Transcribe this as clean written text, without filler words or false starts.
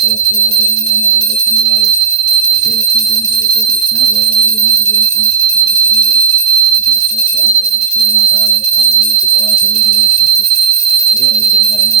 भारतवर्षे वर्धने नैरो दक्षिण विभागे विषयलक्ष्मी जनप्रदेशे कृष्णा गोदावरी यमुना समस्तालय सन्निधौ वेंकटेश्वर स्वामी योगेश्वरी मातालय प्रांगणे शुभवासरे जीवनक्षत्रे शिवकरणे